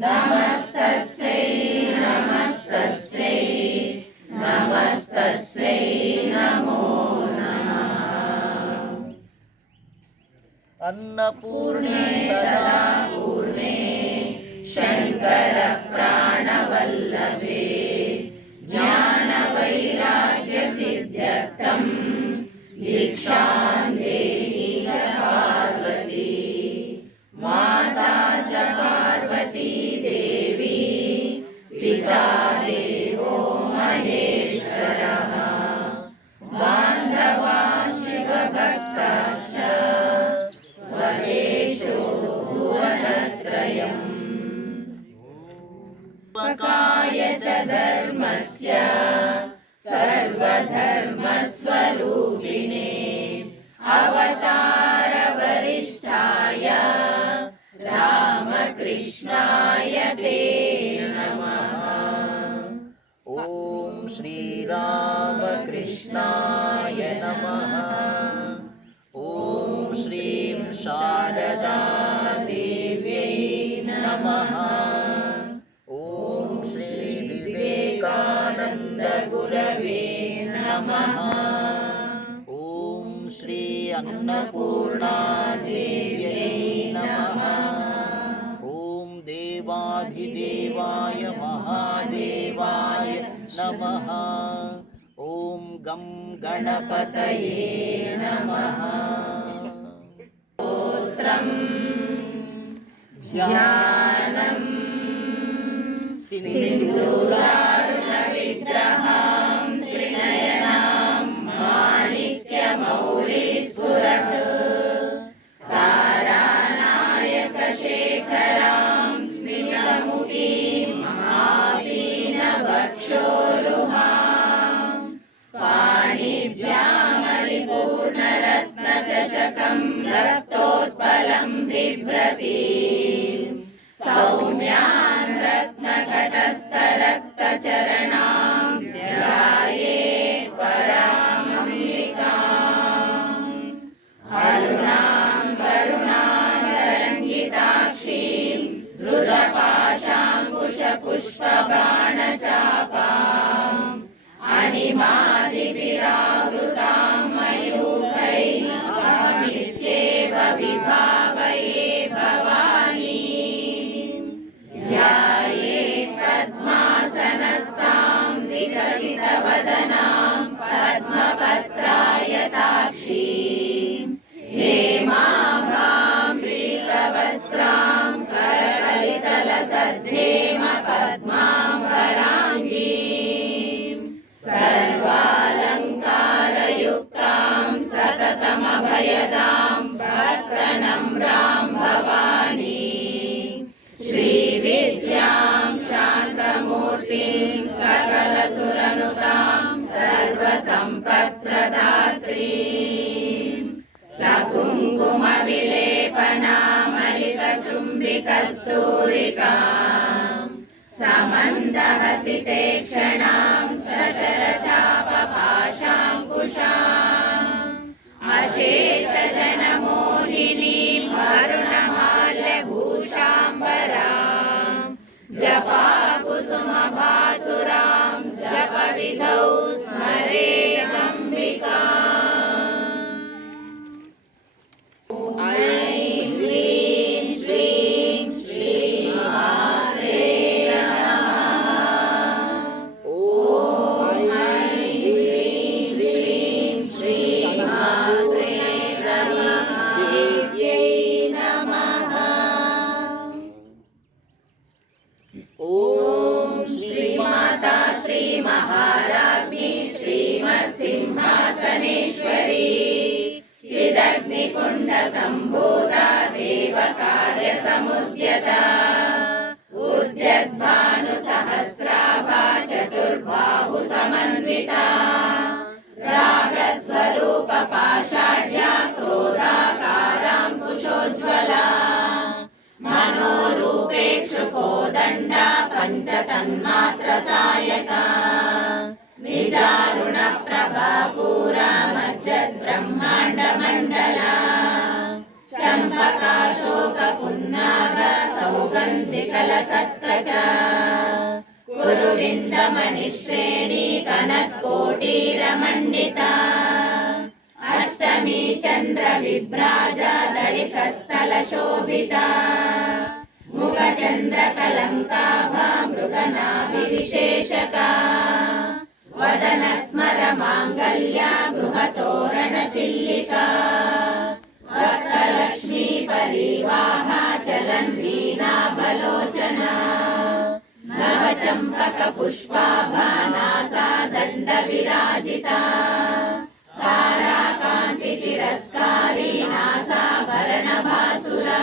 नमस्तस्यै नमस्तस्यै नमस्तस्यै नमो नमः। अन्नपूर्णे सदा पूर्णे शंकर प्राणवल्लभे ज्ञानवैराग्य सिद्ध्यर्थं भिक्षां देहि च पार्वती। माता च पार्वती देवी पिता देवो महेश्वरः बान्धवा शिवभक्ताश्च स्वदेशो भुवनत्रयम्। उपकाय च धर्मस्य सर्वधर्मस्वरूपिणे अवतारवरिष्ठाय रामकृष्णाय ते नमः। ॐ श्रीरामकृष्णाय नमः। ॐ श्रीं शारदा देव्यै नमः। ॐ श्री विवेकानंद गुरवे नमः। ॐ श्री अन्नपूर्णा देव्यै नमः। ॐ देवाधिदेवाय महादेवाय नमः। ॐ गं गणपतये नमः। स्तोत्रं ध्यानं सिन्दूरारुणविग्रहां त्रिनयनां माणिक्यमौलिस्फुरत् तारानायकशेखरां स्मितमुखीं आपीनवक्षोरुहां पाणिभ्यामलिपूर्णरत्नचषकं रक्तोत्पलं बिभ्रतीं सौम्यां रत्नकटस्थरक्तचरणां ध्यायेत् परामम्बिकाम्। अरुणां करुणान्तरङ्गिताक्षीं धृतपाशाङ्कुशपुष्पबाणचापाम् अणिमादिभिरावृतां मयूखैः अहमित्येव विभावये भवानीं। ध्यायेत् पद्मासनस्थां विकसितवदनां पद्मपत्रायताक्षीं हेमाभां पीतवस्त्रां करकलितलसद्धेम पद्माम्बराङ्गीं सर्वालङ्कारयुक्तां सततमभयदां भक्तनम्रां भवानीं श्रीविद्यां शान्तमूर्तिं सकलसुरनुतां सर्वसम्पत्प्रदात्रीं सकुङ्कुमविलेपनामलितचुम्बिकस्तूरिकां समन्दहसितेक्षणां सचरचापपाशाङ्कुशाम् अशेषजनमोहिनीं वरुणमाल्यभूषाम्बरां जपाकुसुमभासुरां जपविधौ स्मरेदम्बिकाम्। ऐं ह्रीं श्रीं श्रीमात्रे नमः। ॐ ऐं ह्रीं श्रीं श्रीमात्रे देव्यै नमः। ॐ श्रीमाता श्रीमहाराज्ञी श्रीमत्सिंहासनेश्वरी चिदग्निकुण्डसम्भूता देवकार्यसमुद्यता उद्यद्भानुसहस्राभा चतुर्बाहुसमन्विता रागस्वरूपपाषाढ्या क्रोधाकाराङ्कुशोज्ज्वला मनोरूपेक्षुकोदण्डा पञ्चतन्मात्रसायका निजारुणप्रभापूरा मज्जद्ब्रह्माण्डमण्डला चम्पकाशोकपुन्नाग सौगन्ध वन्ति कलशस्कच कुरुविन्दमणिश्रेणी कनत्कोटीरमण्डिता अष्टमी चन्द्रविभ्राजा दलितस्थलशोभिता मुखचन्द्रकलङ्काभा मृगनाभिविशेषका वदनस्मर माङ्गल्या गृहतोरणचिल्लिका वक्त्रलक्ष्मी परिवाहा चलन्वीणाबलोचना नवचम्पकपुष्पाभा नासा दण्डविराजिता ताराकान्तितिरस्कारी नासाभरणभासुरा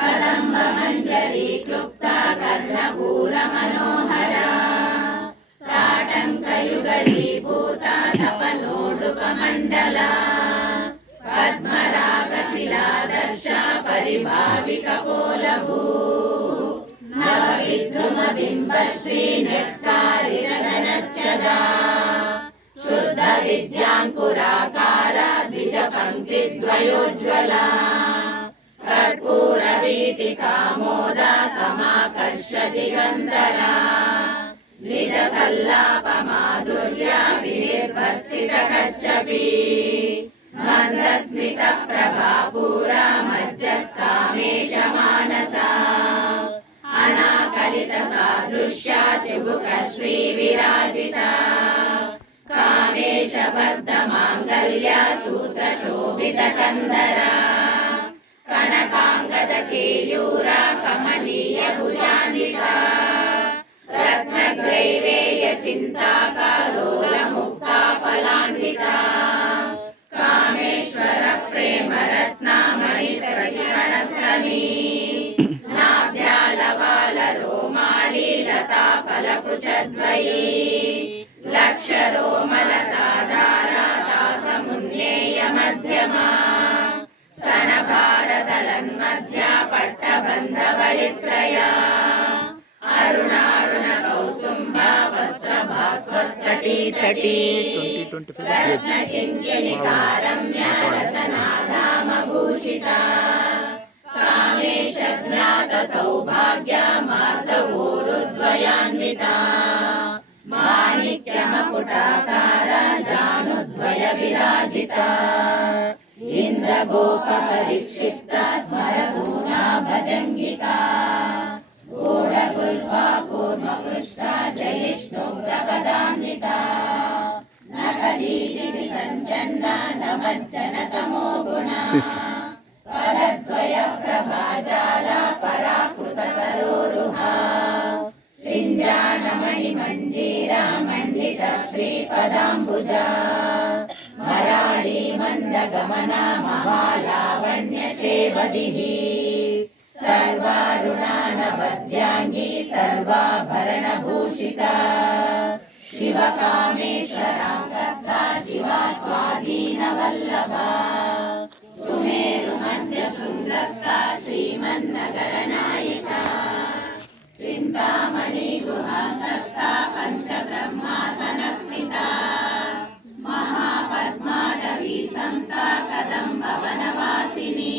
कदम्बमञ्जरी क्लुप्ता कर्णपूरमनोहरा ताटङ्कयुगलीभूता तपनोडुपमण्डला पद्मरागशिलादर्शा परिभाविकपोलभूः नवविद्रुमबिम्बश्री नृत्कारिरदनच्छदा शुद्धविद्याङ्कुराकारा द्विजपङ्क्तिद्वयोज्ज्वला कर्पूरवीटिकामोदा समाकर्षति गन्धरा निजसल्लापमाधुर्या विनिर्भर्सितकच्छपी मन्दस्मितप्रभापूरा मज्जत्कामेशमानसा अनाकलितसादृश्या चिबुकश्रीविराजिता कामेशबद्धमाङ्गल्या सूत्रशोभितकन्दरा कनकाङ्गदकेयूरा कमनीयभुजान्विता रत्नग्रैवेयचिन्ताकारोलमुक्ता फलान्विता कामेश्वरप्रेमरत्नामणिप्रतिमनस्तनी नाभ्यालवालरोमाळी लता फलकुचद्वयी लक्षरोमलताधारा सासमुन्नेयमध्यमा स्तनभारदलन्मध्या पट्टबन्धवलित्रया अरुणारुणकौसुम्बा वस्त्रभास्वत्कटीतटी रत्नकिङ्किणिकारम्या रसनाधामभूषिता कामेशज्ञातसौभाग्या मार्दवोरुद्वयान्विता माणिक्यमकुटाकारा जानुद्वयविराजिता इन्द्रगोपपरिक्षिप्ता स्मरपूर्णा भजङ्गिका गूढगुल्फा कूर्मकृष्टा जयिष्णुप्रपदान्विता नखदीदिति सञ्चन्ना नमज्जनतमो गुणा पदद्वयप्रभाजाला पराकृतसरोरुहा सिञ्जानमणिमञ्जीरा मण्डिता श्रीपदाम्बुजा मराळी मन्दगमना महालावण्यसेवदिः सर्वारुणानवद्याङ्गी सर्वाभरणभूषिता शिवकामेश्वराङ्कस्था शिवा स्वाधीनवल्लभा सुमेरुमध्यशृङ्गस्था श्रीमन्नगरनायिका चिन्तामणि गृहान्तस्था पञ्चब्रह्मासनस्थिता महापद्माटवी संस्था कदम्बवनवासिनी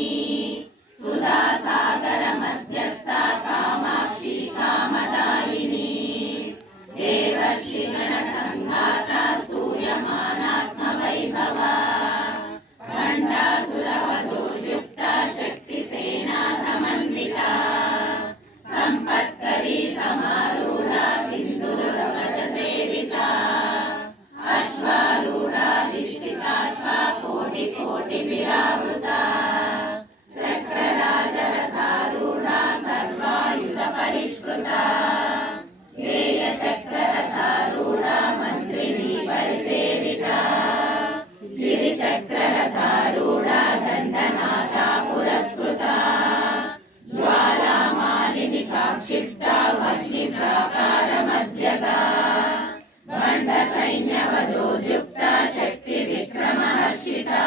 सुधासागर मध्यस्था कामाक्षी कामदायिनी देवर्षिगणसङ्घाता स्तूयमानात्मवैभवा खण्डासुरवधूर्युक्ता शक्तिसेना समन्विता सम्पत्करी समारूढा सिन्धुरुर्वचसेविता अश्वारूढाधिष्ठिताश्वा कोटिकोटिविरावृता चक्रराजरथारूढा सर्वायुधपरिष्कृता गेयचक्ररथारूढा मन्त्रिणी परिसेविता गिरिचक्ररथारूढा दण्डनाथा पुरस्कृता ज्वालामालिनि काक्षिप्ता वह्निप्राकारमध्यगा भण्डसैन्यवधोद्युक्ता शक्तिविक्रमहर्षिता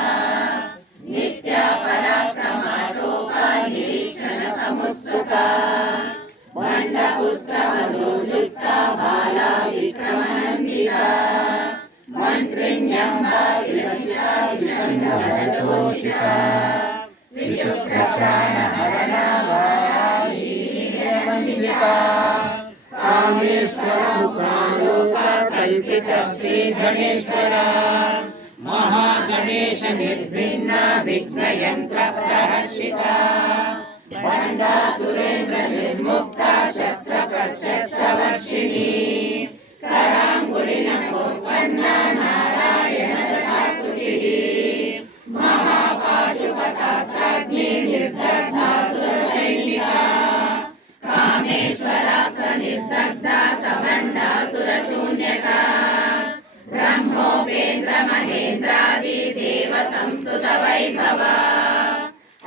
नित्या पराक्रमाटोपा निरीक्षणसमुत्सुका भण्डपुत्रवधोद्युक्ता बाला विक्रमनन्दिता मन्त्रिण्यम्बा विरचिता विषण्णवदोषिता विशुक्रप्राणहरणा वाराही समन्विता कामेश्वर मुखालोक कल्पित श्री गणेश्वर महागणेश निर्भिन्न विघ्न यंत्र प्रहर्षिता भंडासुरेंद्र निर्मुक्ता शस्त्र प्रत्यस्त्र वर्षिणी करांगुलिनकोत्पन्ना नारायण दशाकृतिः महापाशुपतास्त्राग्नि निर्दग्धासुरसैनिका कामेश्वरास्त्र निर्दग्धा सभण्डासुरशून्यका ब्रह्मोपेन्द्र महेन्द्रादि देव संस्तुत वैभवा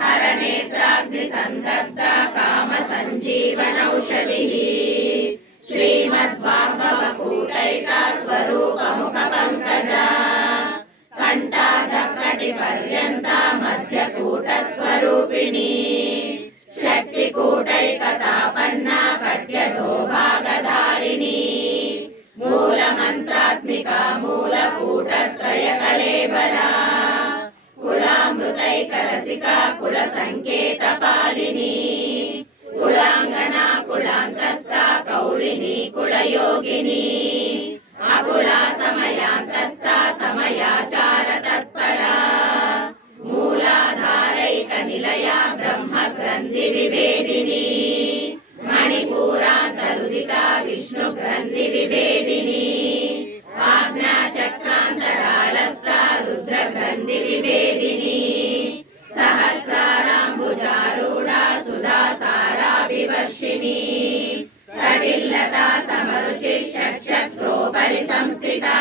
हरनेत्राग्नि संदग्धा काम संजीवनौषधिः श्रीमद्वाग्भवकूटैका स्वरूप मुख पंकजा कंठादकटि पर्यन्ता मध्यकूट स्वरूपिणी शक्तिकूटैकतापन्ना कट्यतो भागधारिणी मूलमन्त्रात्मिका मूलकूटत्रय कळेबरा कुलामृतैकरसिका कुलसङ्केतपालिनी कुलाङ्गना कुलान्तस्था कौलिनी कुलयोगिनी अकुला समयान्तस्था समयाचार तत्परा मूलाधारैकनिलया ब्रह्मग्रन्थि विभेदिनी मणिपूरान्तरुदिता विष्णुग्रन्थि विभेदिनी आज्ञाचक्रान्तराळस्था रुद्रग्रन्थि विभेदिनी सहस्राराम्बुजारूढा सुधासाराभिवर्षिणी कटिल्लता समरुचि षट्चक्रोपरि संस्थिता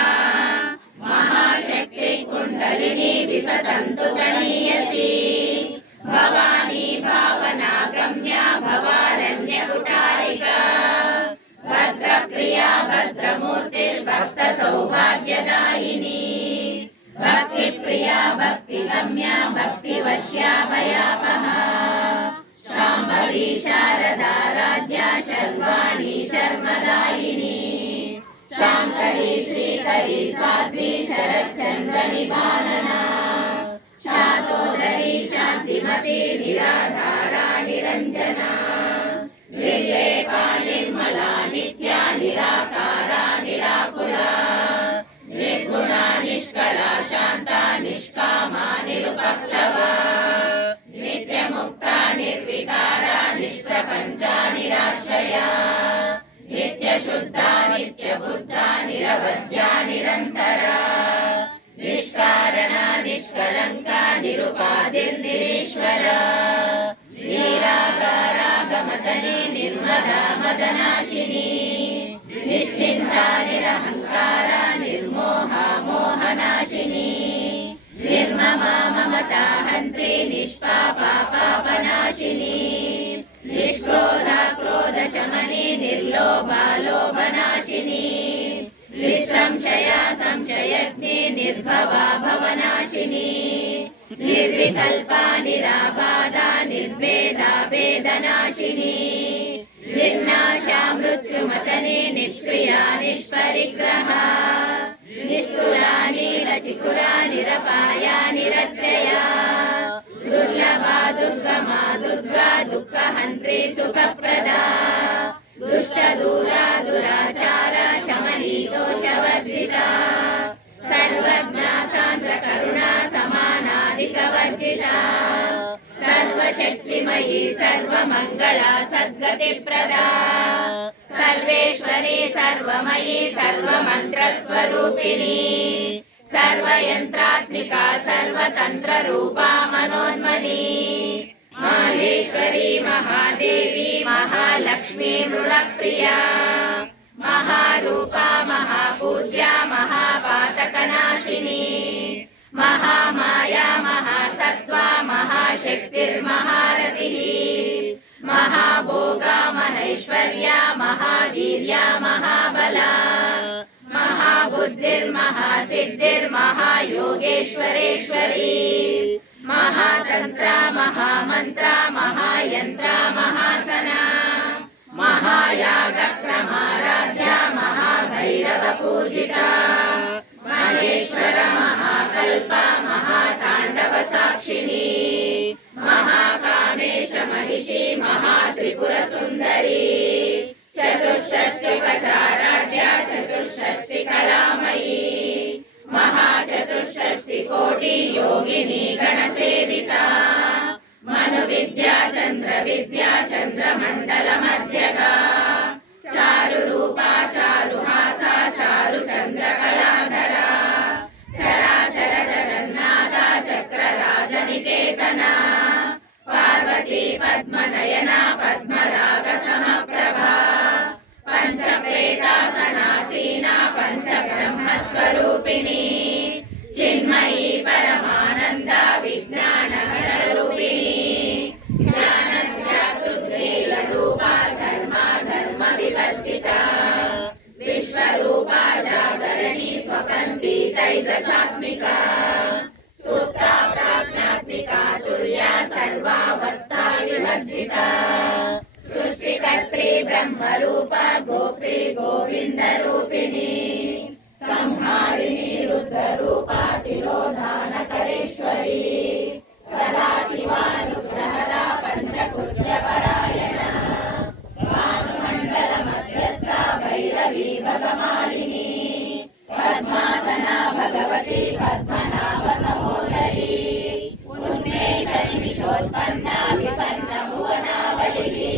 महाशक्ति कुण्डलिनी विसतन्तु तनीयसी भवानी भावनागम्या भवारण्यकुटारिका भद्रप्रिया भद्रमूर्तिर्भक्तसौभाग्यदायिनी भक्तिप्रिया भक्तिगम्या भक्तिवश्या भयापहा शाम्भवी शारदाराध्या शर्वाणी शर्मदायिनी शाङ्करी श्रीकरी साध्वी शरच्चन्द्रनिवारणा शातोदरी शान्तिमती निराधारा निरञ्जना निर्लेपा निर्मला नित्या निराकारा निराकुला निर्गुणा निष्कला शान्ता निष्कामा निरुपप्लवा नित्यमुक्ता निर्विकारा निष्प्रपञ्चा निराश्रया नित्यशुद्धा नित्यबुद्धा निरवध्या निरन्तरा निष्कारणा निष्कलङ्का निरुपाधिर्निरीश्वरा निरागारागमदनी निर्मला मदनाशिनी निश्चिन्ता निरहङ्कारा निर्मोहा मोहनाशिनी निर्ममा ममता हन्त्री निष्पापा पापनाशिनी निष्क्रोधा क्रोधशमनी निर्लोभा लोभनाशिनी निःसंशया संशयग्नि निर्भवा भवनाशिनी निर्विकल्पा निराबाधा निर्भेदा भेदनाशिनी निर्नाशा मृत्युमतनी निष्क्रिया निष्परिग्रहा निस्तुला नीलचिकुरा निरपाया निरत्यया दुर्लभा दुर्गमा दुर्गा दुःखहन्त्री सुखप्रदा दुष्टदूरा दुराचारा शमनी दोषवर्जिता सर्वज्ञा सान्द्रकरुणा समानाधिकवर्जिता सर्वशक्तिमयी सर्वमङ्गला सद्गतिप्रदा सर्वेश्वरी सर्वमयी सर्वमन्त्रस्वरूपिणी सर्वयन्त्रात्मिका सर्वतन्त्ररूपा मनोन्मनी माहेश्वरी महादेवी महालक्ष्मी मृडप्रिया महारूपा महापूज्या महापातकनाशिनी महामाया महासत्त्वा महाशक्तिर्महारतिः महाभोगा महेश्वर्या महावीर्या महाबला महाबुद्धिर्महासिद्धिर्महायोगेश्वरेश्वरी महातन्त्रा महामन्त्रा महायन्त्रा महासना महायागप्रमाराध्या महाभैरवपूजिता महेश्वर महाकल्पा महाताण्डवसाक्षिणी महाकामेश महिषी महा त्रिपुरसुन्दरी चतुष्षष्टिप्रचाराढ्या चतुष्षष्टिकलामयी महाचतुष्षष्टिकोटि योगिनी गणसेविता मनुविद्या चन्द्रविद्या चन्द्रमण्डलमध्यगा चारुरूपा चारुहासा चारुचन्द्रकलाधरा चराचर जगन्नाथा चक्रराजनिकेतना पार्वती पद्मनयना पद्मरागसमप्रभा पञ्चप्रेतासनासीना पञ्चब्रह्मस्वरूपिणी चिन्मयी परमानन्दा विज्ञानघनरूपिणी ज्ञानध्यातृद्वेलरूपा धर्मा धर्मविवर्जिता विश्वरूपा जागरणी स्वपन्ती तैजसात्मिका सुप्ता प्राज्ञात्मिका तुर्या सर्वावस्था विवर्जिता सृष्टिकर्त्री ब्रह्मरूपा गोप्त्री गोविन्दरूपिणी संहारिणी रुद्ररूपा तिरोधानकरेश्वरी सदाशिवानुग्रहदा पञ्चकृत्यपरायणा भानुमण्डलमध्यस्था भैरवी भगमालिनी पद्मासना भगवती पद्मनाभसहोदरी उन्मेषनिमिषोत्पन्ना विपन्नभुवनावलिनी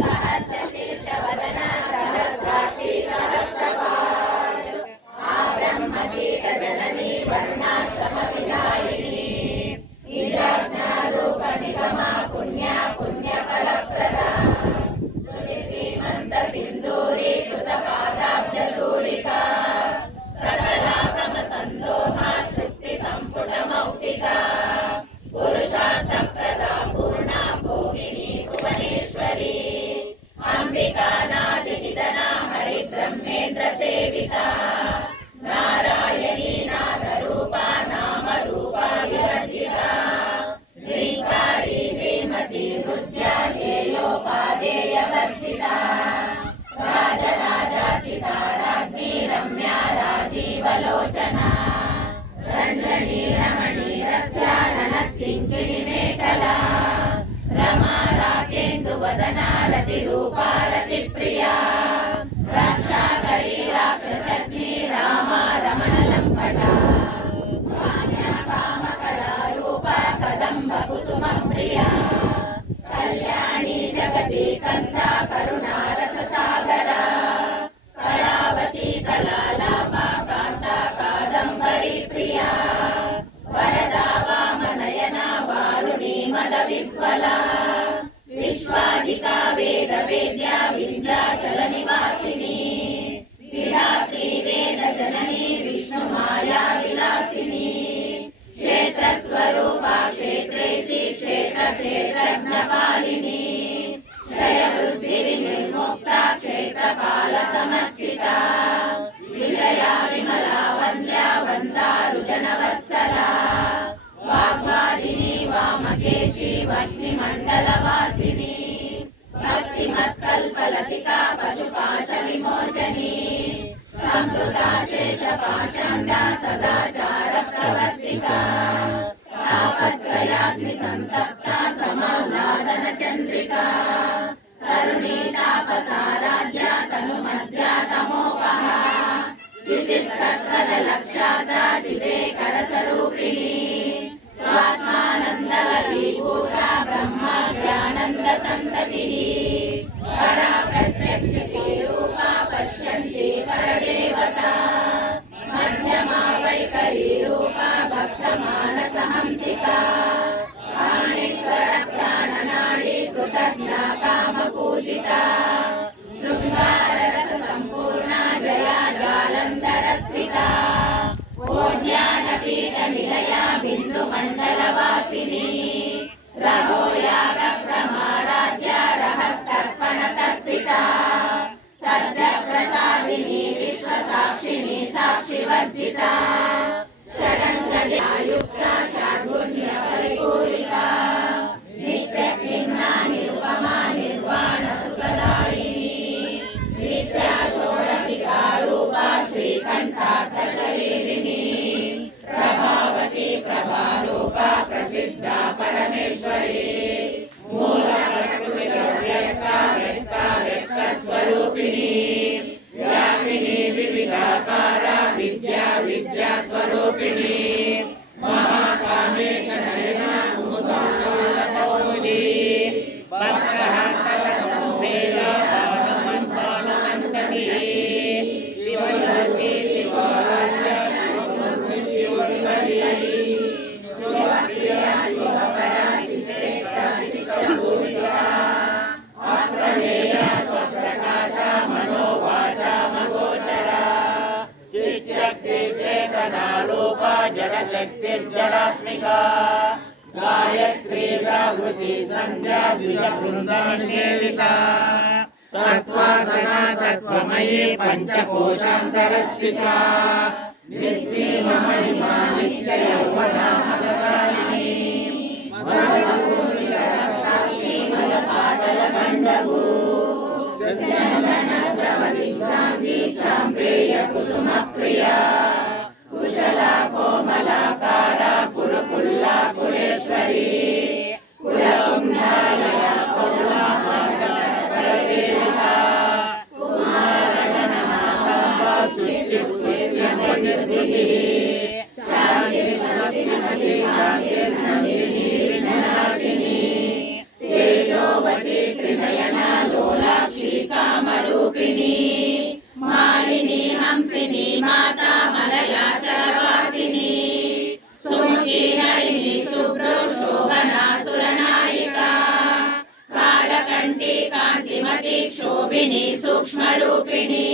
सहस्रशीर्षवदना सहस्राक्षी सहस्रपाद आब्रह्मकीटजननी वर्णाश्रमविधायिनी निजाज्ञारूपनिगमा पुण्या पुण्यफलप्रदा श्रीमन्तसिन्दूरी कृतपादाब्जदूलिका सकलागमसन्दोहा श्रुतिसम्पुटमौक्तिका पुरुषार्थप्रदा पूर्णा भोगिनी भुवनेश्वरी अम्बिकानादिनिधना हरिब्रह्मेन्द्रसेविता नारायणी नादरूपा नामरूपा विवर्जिता ह्रीङ्कारी ह्रीमती हृद्या हेयोपादेयवर्जिता राजराजार्चिता राज्ञी रम्या राजीवलोचना रञ्जनी रमणी रस्या रणत्किङ्किणी मेखला रमा राकेन्दुवदना रतिरूपा रतिप्रिया रक्षाकरी राक्षसग्नी रामा रमणलम्पटा काम्या कामकलारूपा कदम्बकुसुमप्रिया कल्याणी जगती कन्दा करुणारससागरा कलावती कलालापा कान्ता कादम्बरी प्रिया वरदा वामनयना वारुणी मदविह्वला विश्वाधिका वेदवेद्या विन्ध्याचलनिवासिनी विधात्री वेदजननी विष्णुमाया विलासिनी क्षेत्रस्वरूपा क्षेत्रेशी क्षेत्रक्षेत्रज्ञपालिनी क्षयवृद्धिविनिर्मुक्ता क्षेत्रपालसमर्चिता विजया विमला वन्द्या वन्दारुजनवत्सला वाग्वादिनी वामकेशी वह्निमण्डलवासिनी भक्तिमत्कल्पलतिका पशुपाशविमोचनी संहृता शेषपाषण्डा सदाचारप्रवर्तिका तापत्रयाग्निसन्तप्ता समाह्लादनचन्द्रिका तरुणी तापसाराध्या तनुमध्या तमोपहा चितिस्तत्पदलक्षार्धा चिदेकरसरूपिणी स्वात्मानन्दवलीभूता ब्रह्माद्यानन्दसन्ततिः परा प्रत्यक्षरूपा पश्यन्ति परदेवता मध्यमा वैखरीरूपा भक्तमानसहंसिका कामेश्वर प्राणनाडी कृतज्ञा कामपूजिता शृङ्गाररससम्पूर्णा जया जालन्धरस्थिता ज्ञानपीठनिलया बिन्दुमण्डलवासिनी रघोयागप्रमाराध्या रहस्तर्पणतत्त्विता सद्यप्रसादिनी विश्वसाक्षिणी साक्षिवर्जिता षडङ्गयुक्ता षड्गुण्यपरिपूरिता नित्यक्लिन्ना निरुपमा निर्वाणसुखदायिनी नित्या षोडशिका रूपा श्रीकण्ठार्थशरीरिणी प्रभावती प्रभारूपा प्रसिद्धा परमेश्वरी मूलप्रकृतिः रूपिणी व्यापिनी विविधाकारा विद्या विद्या स्वरूपिणी महाकामेश नयना कुमुदाकौमुदी भक्तहस्तकौमुदेया बाणमन्तानमन्तती शिवज्योति शिवाराध्या शिवमूर्ति शिवश्वरी शिवप्रिया शिवपरा शिश्रेष्ठा शिष्टपूजिता अप्रमेया स्वप्रकाशा मनोवाचा मगोचरा चिच्शक्तिश्चेतनारूपा जडशक्तिर्जडात्मिका गायत्री व्याहृति संध्या द्विजवृन्दानिसेविता तत्त्वासना तत्त्वमयी पञ्चकोशान्तरस्थिता निःसीममहिमा नित्ययौवना मदशालिनी मदभूमिरक्ताक्षी मदपाटलखण्डभू चन्दनद्रवदिग्धाङ्गी चाम्बेय कुसुमप्रिया कुशला कोमलाकारा कुरुकुल्ला कुलेश्वरी कुलकुण्डालया कौलामार्गसेविता कुमारगणनाथाम्बा सृष्टिपुष्टिर्निर्गुतिः शान्तिस्वस्तिमती शान्तिर्नन्दिनी विघ्ननाशिनी तेजोवती त्रिनयना लोलाक्षी कामरूपिणी मालिनी हंसिनी माता मलया चरवासिनी सुमुखी नलिनी शुभ्रो शोभना सुरनायिका कालकण्ठी कान्तिमती क्षोभिनी सूक्ष्मरूपिणी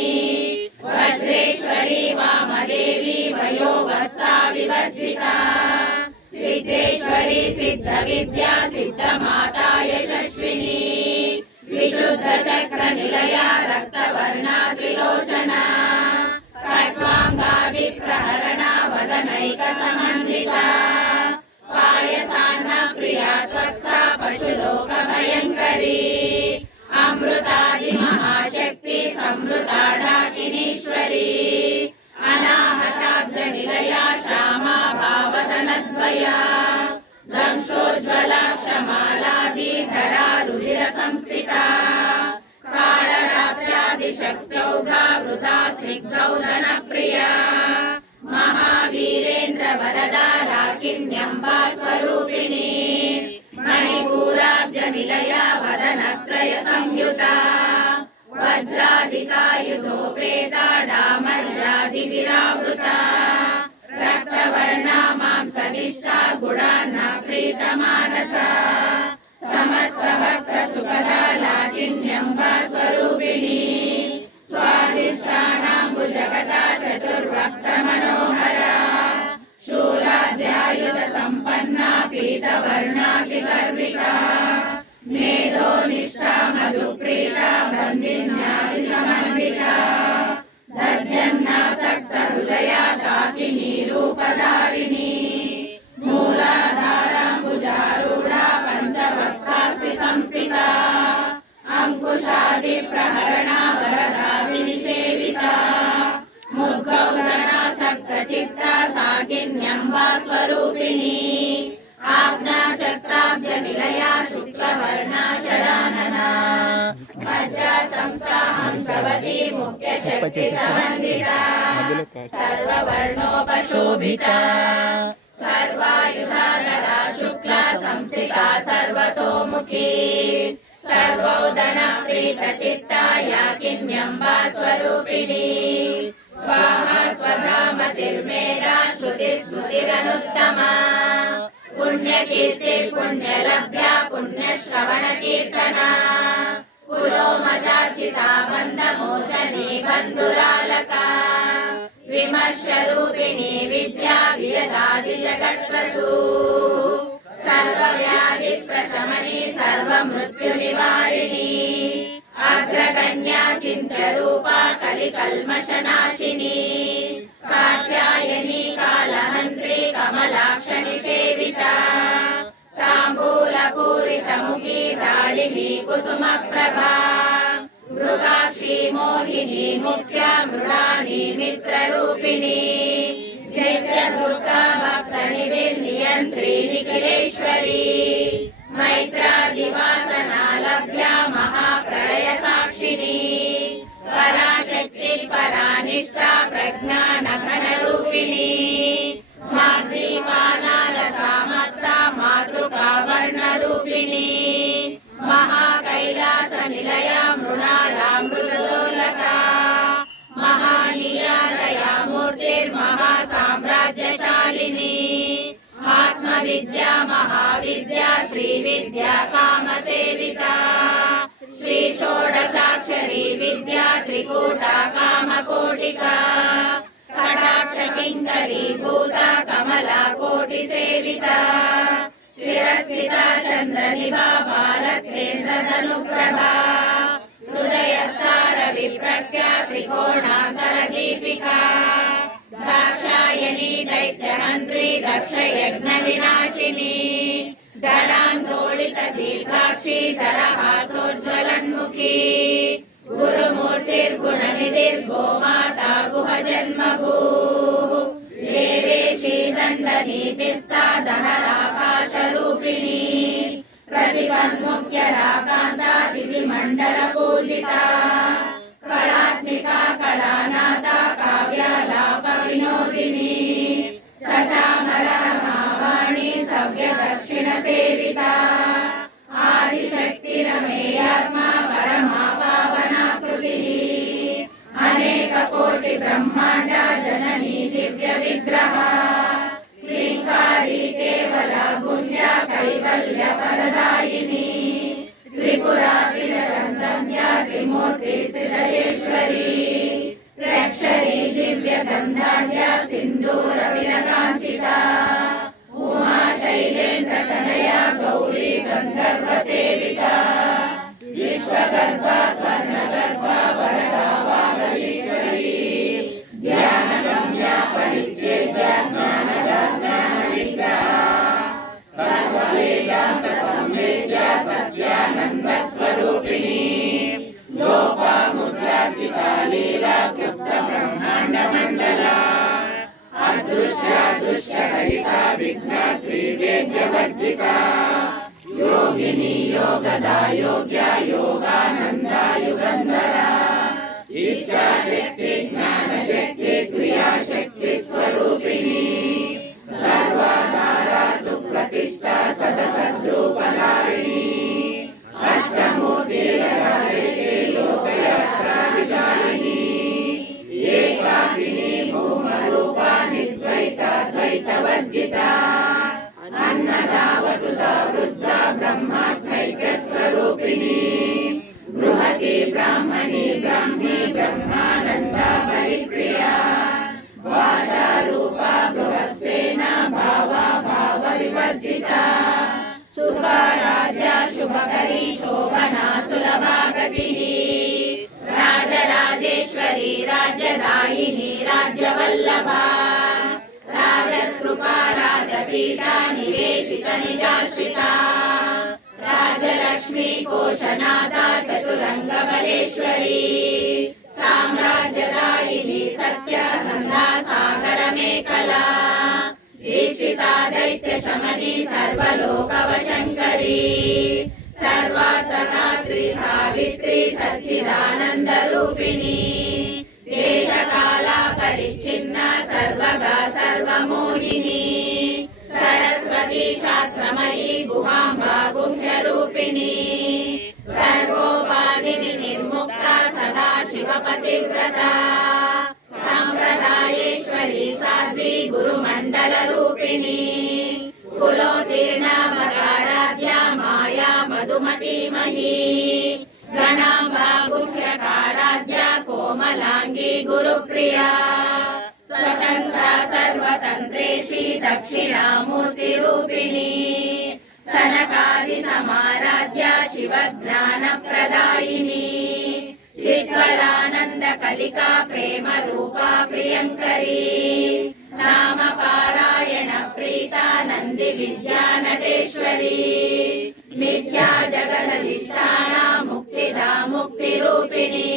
वज्रेश्वरी वामदेवी वयोवस्था विवर्जिता सिद्धेश्वरी सिद्धविद्या सिद्धमाता यशस्विनी विशुद्ध चक्र निलया रक्तवर्णा त्रिलोचना खड्वांगादि प्रहरणा वदनैक समन्विता पायसान्न प्रिया त्वस्ता पशुलोक भयंकरी अमृतादि महाशक्ति समृता ढाकिनीश्वरी अनाहताब्ज निलया श्यामा भावदनद्वया दंशोज्ज्वला क्षमालादिधरा रुधिर संस्थिता कालरात्र्यादिशक्त्यौघा वृता स्निग्धौदन प्रिया महावीरेन्द्र वरदा राकिन्यम्बा स्वरूपिणी मणिपूराब्ज निलया वदनत्रय संयुता वज्रादिकायुधोपेता डामर्यादिविरावृता रक्तवर्णा मांसनिष्ठा गुणान्न प्रीतमानसा समस्त भक्त सुखदा लाकिन्यम्बा स्वरूपिणी स्वादिष्टानाम्बुजगता चतुर्वक्त मनोहरा शूलाध्यायुध संपन्ना पीतवर्णातिगर्विता मेधोनिष्ठा मधुप्रीता बन्दिन्यादि समन्विता दध्यन्नासक्त हृदया काकिनी रूपधारिणी मूलाधाराम्बुजारूढा पञ्चवक्त्रास्ति संस्थिता अंकुशादि प्रहरणा वरदादिनिसेविता मुद्गौधनासक्त चित्ता साकिन्यम्बा स्वरूपिणी आज्ञाचक्राब्ज निलया शुक्लवर्णा षडानना वज्रा संस्था हंसवती मुख्यशक्ति समन्विता सर्ववर्णोपशोभिता सर्वायुधाधरा शुक्ला संस्थिता सर्वतोमुखी सर्वोदन प्रीतचित्ता याकिन्यम्बा स्वरूपिणी स्वाहा स्वधा मतिर्मेधा श्रुतिस्मृतिरनुत्तमा पुण्यकीर्ति पुण्यलभ्या पुण्यश्रवणकीर्तना पुलोमजार्चिता बन्धमोचनी बन्धुरालका विमर्शरूपिणी विद्या वियदादि जगत्प्रसू सर्वव्याधि प्रशमनी सर्वमृत्युनिवारिणी अग्रगण्या चिन्त्यरूपा कलिकल्मषनाशिनी कात्यायनी कालहन्त्री कमलाक्षनिसेविता ताम्बूलपूरितमुखी दाळिमी कुसुमप्रभा मृगाक्षी मोहिनी मुख्या मृडानी मित्ररूपिणी जयदुर्गा भक्तनिधिर्नियन्त्री निखिलेश्वरी मैत्रादिवासना लभ्या महाप्रलय साक्षिणी पराशक्ति परानिष्ठा प्रज्ञानघनरूपिणी माद्रीपानालसामत्ता मातृका वर्णरूपिणी महाकैलासनिलया मृणालामृतदोलता महानीया दयामूर्तिर्महासाम्राज्यशालिनी आत्मविद्या महाविद्या श्रीविद्या कामसेविता श्री षोडशाक्षरी विद्या त्रिकूटा कामकोटिका कटाक्ष किङ्करीभूता कमला कोटिसेविता शिरस्थिता चन्द्रनिभा बालस्वेन्द्रधनुप्रभा हृदयस्था रविप्रख्या त्रिकोणान्तरदीपिका दाक्षायणी दैत्यहन्त्री दक्षयज्ञविनाशिनी दलान्दोलित दीर्घाक्षी दरहासोज्ज्वलन्मुखी गुरुमूर्तिर्गुणनिधिर्गोमाता गुहजन्मभूः देवेशी दण्डनीतिस्था दहराकाशरूपिणी प्रतिपन्मुख्यराकान्ता विधिमण्डलपूजिता कलात्मिका कलानाथा काव्यालापविनोदिनी सचामरमावाणी सव्यदक्षिणसेविता आदिशक्तिरमेयात्मा परमा पावनाकृतिः अनेककोटिब्रह्माण्ड जननी दिव्यविग्रहा क्लीङ्कारी केवला गुह्या कैवल्यपरदायिनी त्रिपुरातिजगन्धन्या त्रिमूर्तिसिद्धेश्वरी त्र्यक्षरी दिव्यगन्धाढ्या सिन्दूरविरकाञ्चिता उमा शैलेन्द्रतनया गौरी गन्धर्वसेविता विश्वगर्भा स्वर्णगर्भा वरदा वागलीश्वरी ध्यानगम्या परिच्छेद्या ज्ञानदा ज्ञानविग्रहा सर्ववेदान्त संवेद्या सत्यानन्दस्वरूपिणी लोपामुद्रार्चिता लीला क्लुप्त ब्रह्माण्डमण्डला अदृश्या दृश्यरहिता विघ्नात्री वेद्यवर्जिता योगिनी योगदा योग्या योगानन्दा युगन्धरा इच्छाशक्ति ज्ञानशक्ति क्रियाशक्ति स्वरूपिणी सर्वाधारा सुप्रतिष्ठा सदसद्रूपधारिणी अष्टमूर्तिरहरे लोकयात्रा विधारिणी एकाकिनी भूमरूपा निर्द्वैता द्वैतवर्जिता अन्नदा वसुधा वृद्धा ब्रह्मात्मैक्यस्वरूपिणी बृहती ब्राह्मणी ब्राह्मी ब्रह्मानन्दा परिप्रिया भाषारूपा बृहत्सेना भावा भावविवर्जिता सुखाराध्या शुभकरी शोभना सुलभागतिः राजराजेश्वरी राज्यदायिनी राज्यवल्लभा राजकृपा राजपीठा निवेशित निजाश्रिता राजलक्ष्मी कोशनाथा चतुरङ्गबलेश्वरी साम्राज्यदायिनी सत्यसन्धा सागरमेखला दीक्षिता दैत्यशमनी सर्वलोकवशङ्करी सर्वार्थदात्री सावित्री सच्चिदानन्दरूपिणी देशकाला परिच्छिन्ना सर्वगा सर्वमोहिनी सरस्वती शास्त्रमयी गुहाम्बा गुह्यरूपिणी सर्वोपाधिविनिर्मुक्ता सदा शिवपतिव्रता सम्प्रदायेश्वरी साध्वी गुरुमण्डलरूपिणी कुलोत्तीर्णा मकाराध्या माया मधुमतीमयी गणाम्बा गुह्यकाराध्या कोमलाङ्गी गुरुप्रिया स्वतन्त्रा सर्वतन्त्रेशी दक्षिणामूर्तिरूपिणी सनकादिसमाराध्या शिवज्ञानप्रदायिनी चित्कलानन्दकलिका प्रेमरूपा प्रियङ्करी नामपारायण प्रीता नन्दिविद्या नटेश्वरी मिथ्या जगदधिष्ठाना मुक्तिदा मुक्तिरूपिणी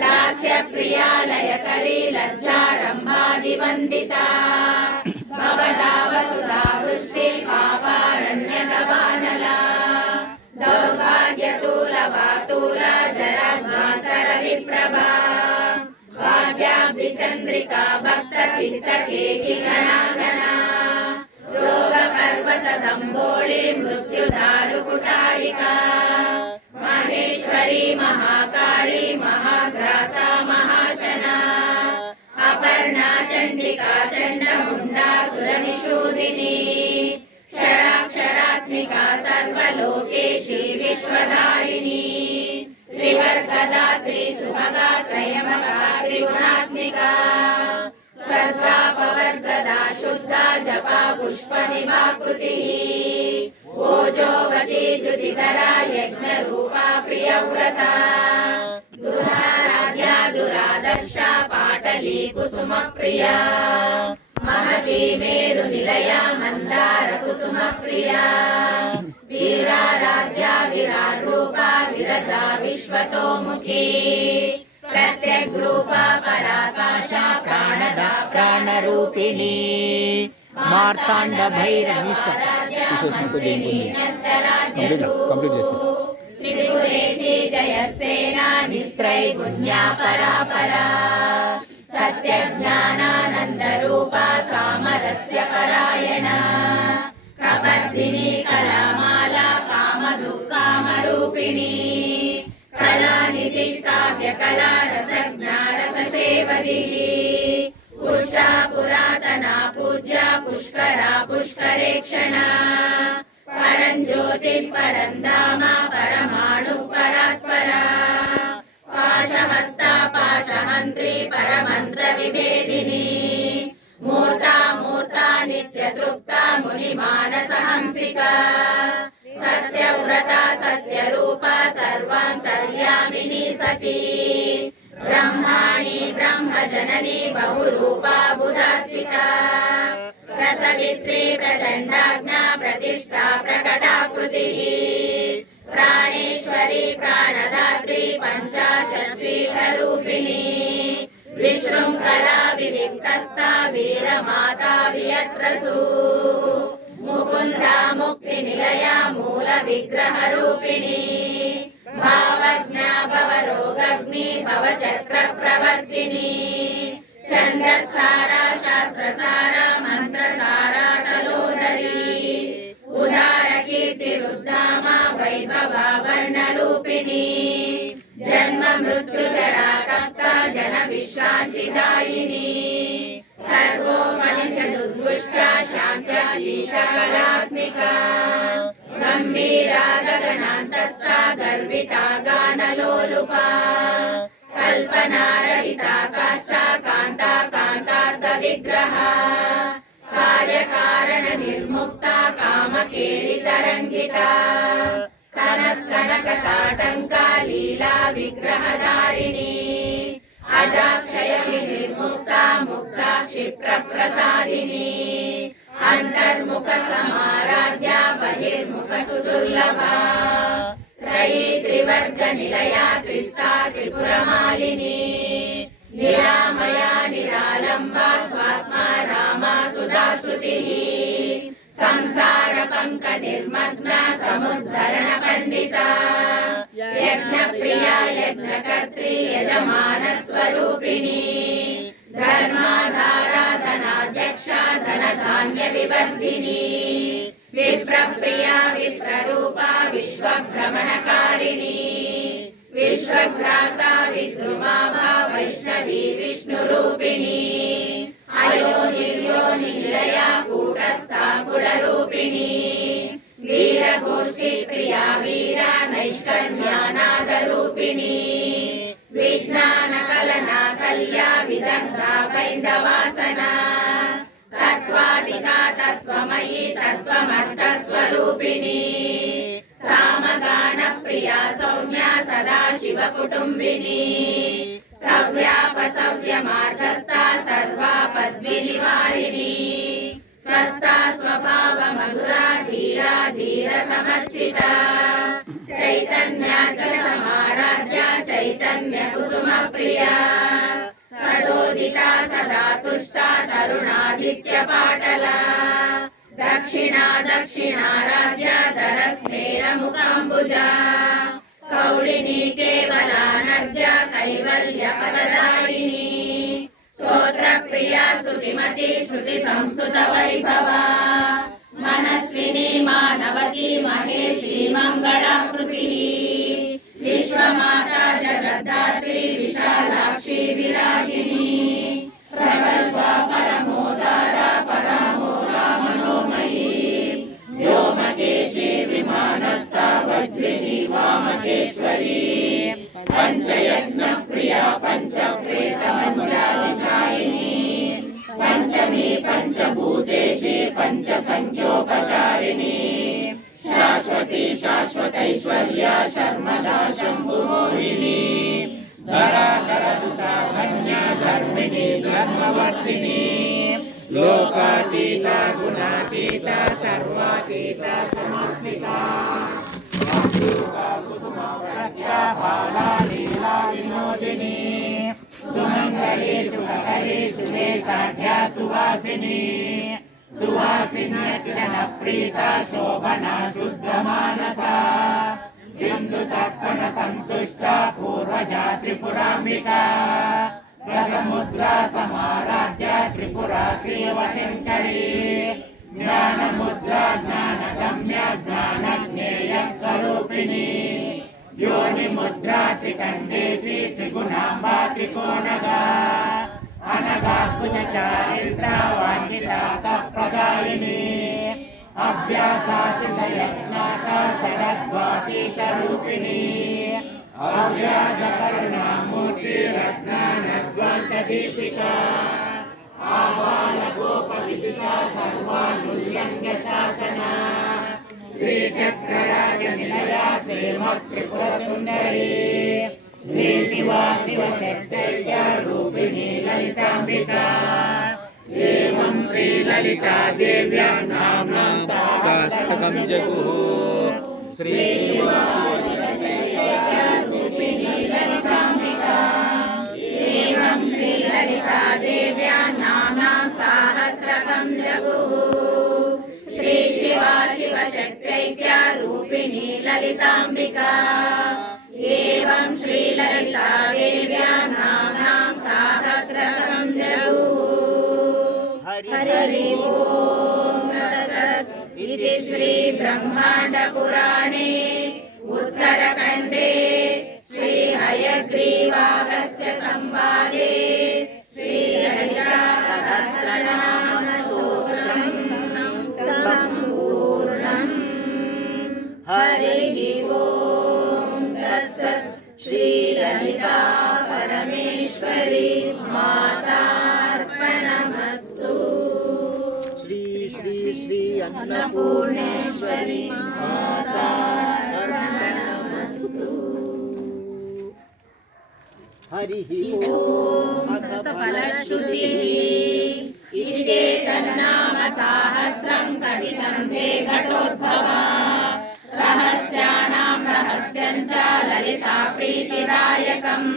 लास्यप्रिया लयकरी लज्जारम्भादिवन्दिता भवदा वसुधा वृष्टि पापारण्यगवानला दौर्भाग्यतूलवातूला जराध्वान्तरविप्लवा ప్రభా భాగ్యాబ్ది చంద్రికా భక్త చిత్తకేకి గణాగణా రోగ పర్వత దంబోళి మృత్యుదారు కుటారికా మహేశ్వరి మహాకాళి మహాగ్రాస మహాశనా అపర్ణా చండికా చండముండాసుర నిషూదిని క్షరాక్షరాత్మికా సర్వలోకేశి విశ్వధారిణి త్రివర్గదాత్రి సుభగా త్రయమగా త్రిగుణాత్మికా స్వర్గాపవర్గదా శుద్ధా జపా పుష్ప నివాకృతి ఓజోవతి దుతిధరా యజ్ఞ రూపా ప్రియవ్రత దురారాధ్య దురాదర్శ పాటలీ కుసుమ ప్రియా మహతి మేరు నిలయ మందార కుసుమ ప్రియా వీరారాధ్య విరాట్ రూప విరజా విశ్వతోముఖీ ప్రత్యగ్రూప పరాకాశ ప్రాణద ప్రాణరూపిణి మార్తాండ భైరవి త్రిపురేశి జయసేనా నిస్త్రైగుణ్యా పరాపరా సత్యజ్ఞానానంద రూపా సామరస్య పరాయణ కపర్దిని కళామాల కామధు కామరూపిణి కళానిధి కావ్య కళా రసజ్ఞా రససేవది పుష్టా పురాతన పూజ్య పుష్కరా పుష్కరేక్షణ పరంజ్యోతి పరంధామ పరమాణు పరాత్పరా పాశహస్తా పాశహంత్రి పరమంత్ర విభేదిని మూర్తా మూర్తా నిత్య తృప్తా ముని మానస హంసికా సత్యవ్రత సత్యరూప సర్వాంతర్యామిని సతీ బ్రహ్మాణి బ్రహ్మజనని బహురూపా బుధార్చితా రసవిత్రి ప్రచండాజ్ఞా ప్రతిష్టా ప్రకటాకృతి ప్రాణేశ్వరి ప్రాణదాత్రి పంచాశత్పీఠరూపిణి విశృంఖలా వివిక్తస్థా వీరమాతా వియత్రసు ముకుందా ముక్తి నిలయ మూల విగ్రహ రూపిణి భావజ్ఞా భవరోగగ్ని భవచక్ర ప్రవర్తిని ఛందస్సారా శాస్త్రసార మంత్రసారా కలోదరి ఉదార కీర్తి రుద్ధామ వైభవ వర్ణ రూపిణి జన్మ మృత్యు జరా కప్త జన విశ్రాంతిదాయిని సర్వోపనిషదుద్దుష్ట శాంత్యతీత కళాత్మికా గంభీరా గగనాంతస్థా గర్వితా గానలోలుపా కల్పనారహితా కాష్టా కాంతా కాంతార్థ విగ్రహ కార్యకారణ నిర్ముక్త కామకేళి తరంగికా కనత్ కనక తాటంకా లీలా విగ్రహధారిణి అజాక్షయ నిర్ముక్త ముక్త క్షిప్ర ప్రసాదిని అంతర్ముఖ సమారాధ్య బహిర్ముఖ సుదుర్లభ త్రయీ త్రివర్గ నిలయ త్రిస్తా త్రిపురమాలిని నిరామయ నిరాలంబ స్వాత్మా రామా సుధాశ్రుతి సంసార పంక నిర్మగ్న సముద్ధరణ పండిత యజ్ఞ ప్రియా యజ్ఞకర్త్రి యజమాన స్వరూపిణి ధర్మాధారాధనాధ్యక్ష ధనధాన్య వివర్ధిని విప్రప్రియా విప్రరూపా విశ్వభ్రమణకారిణి విశ్వగ్రాసా విద్రుమాభా వైష్ణవీ విష్ణురూపిణి అయోనిర్యోని నిలయ కూటస్థా కులరూపిణి వీరగోష్ఠి ప్రియా వీర నైష్కర్మ్యానాద రూపిణి విజ్ఞాన కలనా కల్యా విదంగా వైందవాసన తత్వాదికా తత్వమయీ తత్వమర్థ స్వరూపిణి సామగాన ప్రియా సౌమ్య సదాశివ కుటుంబిని సవ్యాపసవ్య మార్గస్థ సర్వాపద్వి నివారిణి స్వస్థా స్వభావ మధురా ధీరా ధీర సమర్చిత చైతన్యార్థ సమారాధ్య చైతన్య కుసుమ ప్రియా సదోదిత సదా తుష్ట తరుణాదిత్య పాటల దక్షిణా దక్షిణారాధ్య ధర స్మేర ముఖాంబుజ కౌళిని కేవలానర్ఘ్య కైవల్య फलदायिनी स्तोत्रप्रिया स्तुतिमती श्रुतिसंस्तुतवैभवा मनस्विनी मानवती महेशी मङ्गलाकृतिः विश्वमाता जगद्धात्री विशालाक्षी विरागिणी प्रगल्भा परमोदारा परामोदा मनोमयी व्योमकेशी विमानस्था वज्रिणी वामकेश्वरी पंचयज्ञप्रिया पंचप्रेतमंचादिशायिनी पंचमी पंचभूतेशी पंचसंख्योपचारिणी शाश्वती शाश्वतैश्वर्या शर्मदा शम्भुमोहिनी धराधरसुता धन्या धर्मिणी धर्मवर्तिनी लोकातीता गुणातीता सर्वातीता समर्पिता बाला लीला विनोदिनी सुमंगली सुभकरी सुभे साढ्या सुवासिनी सुवासिन्यर्चन प्रीता शोभना शुद्ध मानसा बिंदु तर्पण संतुष्टा पूर्वजा त्रिपुरांबिका रसमुद्रा समाराध्या त्रिपुरा श्रीवशंकरी ज्ञान मुद्रा ज्ञान गम्य ज्ञान ज्ञेय स्वरूपिणी योनि मुद्रा त्रिकंडेशी त्रिगुणांबा त्रिकोणगा अनगाद्भुत चारित्रा वांछिता तत्प्रदायिनी अभ्यासातिशयज्ञाता शरद्वातीत रूपिणी अव्याज करुणामूर्ति रत्नानद्वान्त दीपिका आबालगोपविदिता सर्वानुल्लङ्घ्य शासना श्रीचक्रराज निलया श्रीमत्त्रिपुरसुन्दरी श्री शिवा शिवशक्तैक्य रूपिणी ललितांबिका एवं श्री ललिता देव्या नाम्नां सहस्रकं जगुः श्री शिवा शिवशक्तैक्य रूपिणी ललितांबिका एवं श्री ललिता देव्या नाम्नां सहस्रकं जगुः श्री शिवा शिवशक्तैक्य रूपिणी ललितांबिका एवं श्री ललिता देव्या नाम्नां सहस्रकं जगुः हरि ओम तत्सत् इति श्री ब्रह्मांड पुराणे उत्तरखंडे श्री हयग्रीवागस्त्य संवादे श्री ललिता सहस्रनाम स्तोत्रं संपूर्णम् हरि ओम तत्सत् श्री ललिता परमेश्वरी मातार्पणमस्तु श्री श्री श्री अन्नपूर्णेश्वरी मातार्पणमस्तु हरिः ओम अथ फलश्रुतिः इत्ये तन्नाम सहस्रं कथितं ते घटोद्भवा रहस्यानां रहस्यं च ललिता प्रीतिदायकम्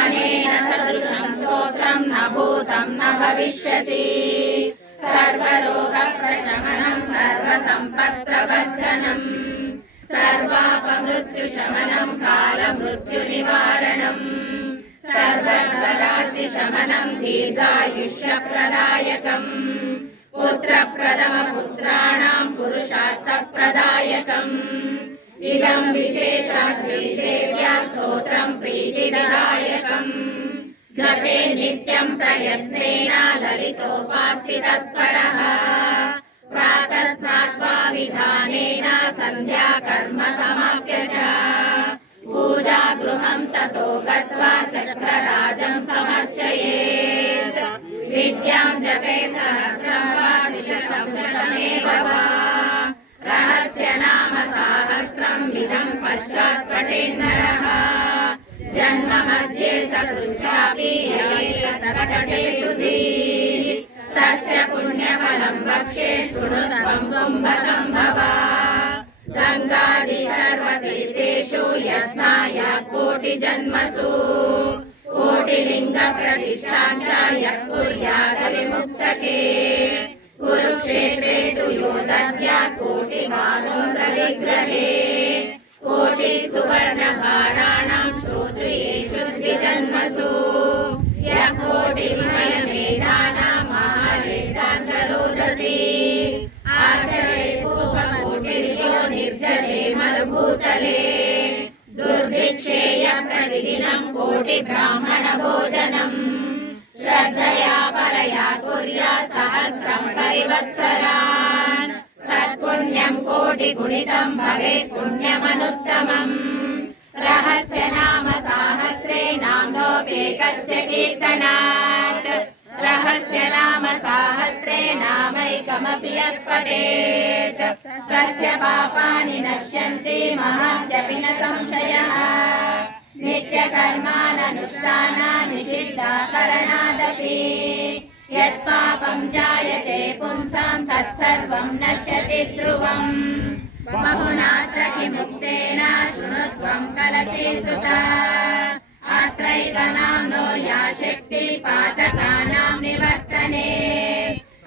अनेन सदृशं स्तोत्रं न भूतं न भविष्यति सर्वरोगप्रशमनं सर्वसम्पत्प्रवर्धनं सर्वापमृत्युशमनं कालमृत्युनिवारणं सर्वज्वरार्तिशमनं दीर्घायुष्यप्रदायकम् पुत्रप्रथमपुत्राणां पुरुषार्थप्रदायकम् इदं विशेषाच्चै देव्या स्तोत्रं प्रीतिदायकम् जपे नित्यं प्रयत्नेन ललितोपास्थितत्परः प्रातस्नात्वा विधानेन सन्ध्या कर्म समाप्य च पूजा गृहं ततो गत्वा चक्रराजं समर्चयेत् विद्यां जपे सहस्रं वा त्रिशतमेव वा रहस्य नाम सहस्रं विदं पश्चात् पठेन्नरः जन्म मध्ये सकृच्छापि यैतत्कटके सुधीः तस्य पुण्यफलं वक्ष्ये शृणुत्वं कुम्भसम्भवा गङ्गादि सर्वतीर्थेषु यस्नायात् कोटिजन्मसु कोटिलिङ्गप्रतिष्ठां च यः कुर्यात् विमुक्तके कुरुक्षेत्रे तु यो दद्यात् कोटिभानुप्रविग्रहे कोटिसुवर्णभाराणां श्रोतृयेषु द्विजन्मसु निर्जले मरुभूतले दुर्भिक्षेय प्रतिदिनं कोटिब्राह्मणभोजनम् श्रद्धया परया कुर्यात् सहस्रं परिवत्सरान् तत्पुण्यं कोटिगुणितं भवेत् पुण्यमनुत्तमम् रहस्य नाम साहस्रे नाम्नोऽप्येकस्य कीर्तनात् रहस्य नाम साहस्रे नामैकमपि यः पठेत् तस्य पापानि नश्यन्ति महात्यपि न संशयः नित्यकर्माननुष्ठानानि निषिद्धाकरणादपि यत्पापं जायते पुंसां तत्सर्वं नश्यति ध्रुवम् बहुनात्र किमुक्तेन शृणुत्वं कलशेसुता अत्रैकनाम्नो या शक्ति पातकानां निवर्तने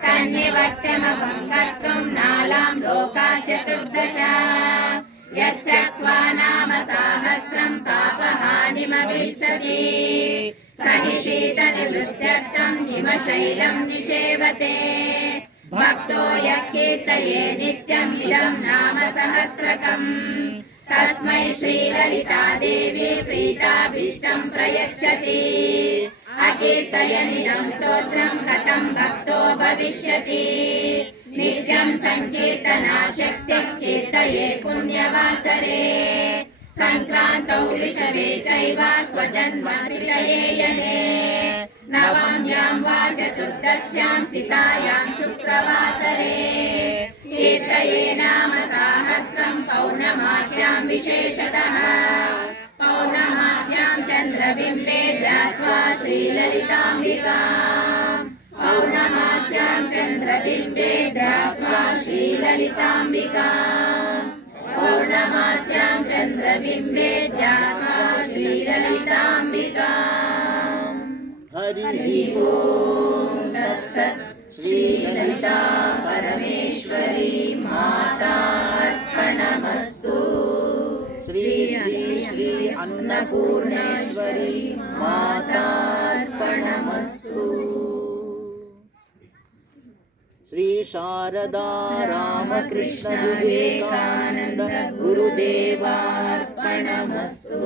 तन्निवर्त्यमगं कर्तुं नालां लोका चतुर्दश यस्य त्वा नाम साहस्रं पापहानिमभिसति स हि शीतनिवृत्त्यर्थं हिमशैलं निषेवते भक्तो यः कीर्तये नित्यमिदं नाम सहस्रकम् तस्मै श्रीललिता देवी प्रीताभीष्टं प्रयच्छति अकीर्तयनिदं स्तोत्रं कथं भक्तो भविष्यति नित्यं संकीर्तनाशक्तिः कीर्तये पुण्यवासरे संक्रान्तौ विषवे चैव स्वजन्मतिथये यने नवम्यां वा चतुर्दश्यां सितायां शुक्रवासरे कीर्तये नाम साहस्रं पौर्णमास्यां विशेषतः पौर्णमास्यां चन्द्रबिम्बे ध्यात्वा श्रीललिताम्बिकाम् पौर्णमास्यां चन्द्रबिम्बे ध्यात्वा श्रीललिताम्बिकाम् पौर्णमास्यां चन्द्रबिम्बे ध्यात्वा श्रीललिताम्बिकाम् हरि ओम तत्सत्। श्रीललिता परमेश्वरी मातार्पणमस्तु। श्री श्री श्री अन्नपूर्णेश्वरी मातार्पणमस्तु। श्री शारदा रामकृष्ण विवेकानंद गुरुदेवार्पणमस्तु।